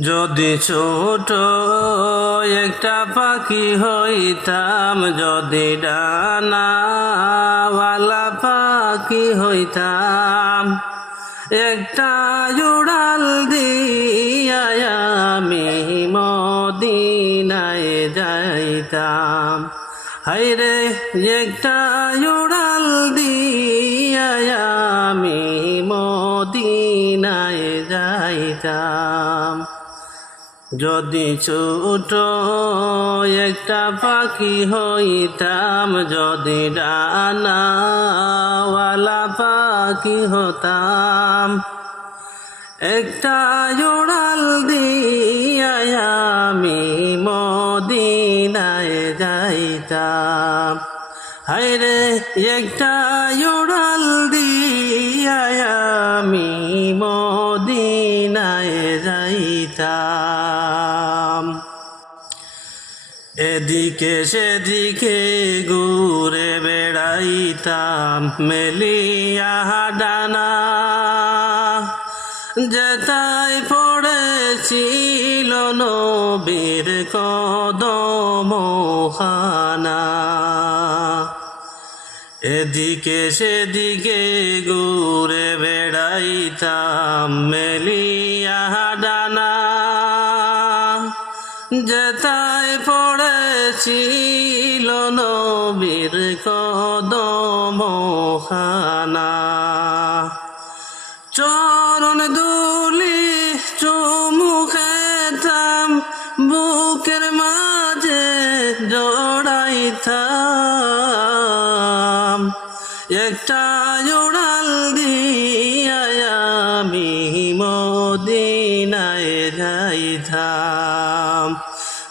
যদি ছোট একটা পাখি হইতাম, যদি ডানাওয়ালা পাখি হইতাম, একটা জোড়াল দিয়া আমি মদিনায় যাইতাম। হাইরে একটা জোড়াল দিয়া যদি ছোট একটা পাখি হইতাম, যদি ডানাওয়ালা পাখি হতাম। একটা জোড়াল দিয়া আমি মদিনায় যাইতাম। হায়রে, একটা জোড়াল দিয়া আমি মদিনায় যাইতাম। এদিকে সেদিকে ঘুরে বেড়াইতাম মেলিয়া ডানা যেতাই পড়েছিল নবীর কদম খানা এদিকে সেদিকে ঘুরে বেড়াইতাম মেলিয়া যেতায় পড়েছিল নবীর কদম খানা। চরণ দুলি চুমু খেতাম বুকের মাঝে জড়াইতাম একটা জোড়াল দিয়া আমি মদিনায় যাইতাম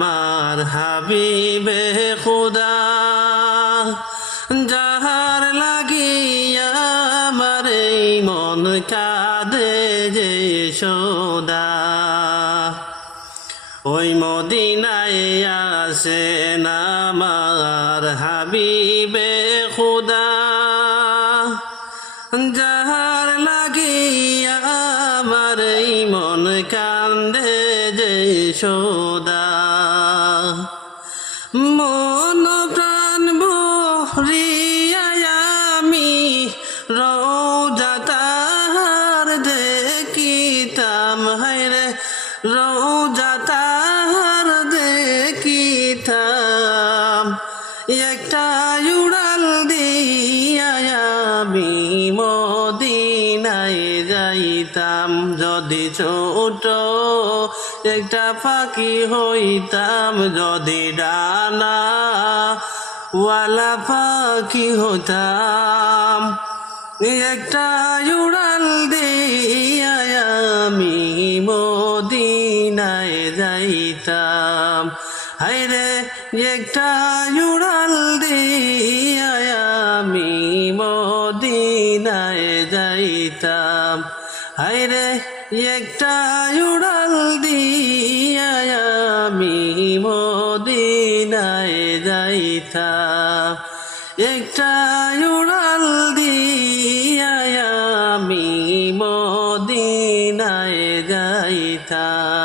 আমার হাবিবে খুদা, যাহার লাগিয়া আমার মন কাঁদে যে সোদা। ওই মদিনায় আসেন আমার হাবিবে খুদা, যাহার লাগিয়া আমার মন কান্দে যে সোদা। দেখিতাম হায়রে রৌজা তাহার দেখিতাম একটা উড়াল দিয়া আমি মদিনায় যাইতাম। যদি ছোট একটা পাখি হইতাম, যদি ডানা ওয়ালা পাখি হতাম একটা উড়াল দিয়া যাইতাম হায়রে, একটা উড়াল দিয়া আমি মদিনায় যাইতাম। হায়রে, একটা উড়াল দিয়া আমি মদিনায় যাইতাম। একটা উড়াল দিয়া আমি মদিনায় যাইতাম।